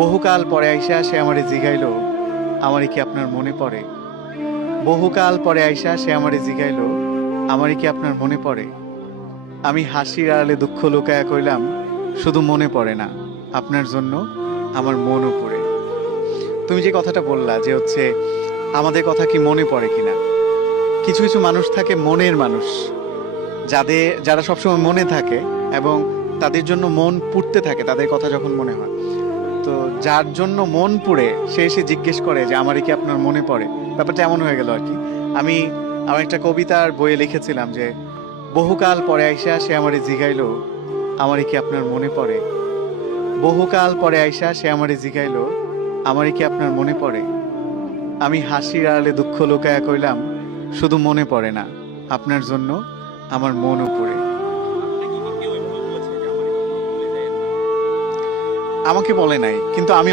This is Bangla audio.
বহুকাল পরে আইসা সে আমারে জিগাইলো, আমারে কি আপনার মনে পড়ে? বহুকাল পরে আইসা সে আমারে জিগাইলো, আমারে কি আপনার মনে পড়ে? আমি হাসির আড়ালে দুঃখ লুকায়া কইলাম, শুধু মনে পড়ে না, আপনার জন্য আমার মনও পড়ে। তুমি যে কথাটা বললা যে হচ্ছে আমাদের কথা কি মনে পড়ে কিনা, কিছু কিছু মানুষ থাকে মনের মানুষ, যারা সবসময় মনে থাকে এবং তাদের জন্য মন পুড়তে থাকে তাদের কথা যখন মনে হয়। তো যার জন্য মন পুড়ে সে এসে জিজ্ঞেস করে যে আমারই কি আপনার মনে পড়ে, ব্যাপারটা এমন হয়ে গেল আর কি। আমি আমার একটা কবিতার বইয়ে লিখেছিলাম যে বহুকাল পরে আইসা সে আমারে জিগাইলো, আমারই কি আপনার মনে পড়ে? বহুকাল পরে আইসা সে আমারে জিগাইলো, আমারই কি আপনার মনে পড়ে? আমি হাসির আড়ালে দুঃখ লুকায়া কইলাম, শুধু মনে পড়ে না, আপনার জন্য আমার মনও পড়ে। আমাকে বলে নাই, কিন্তু আমি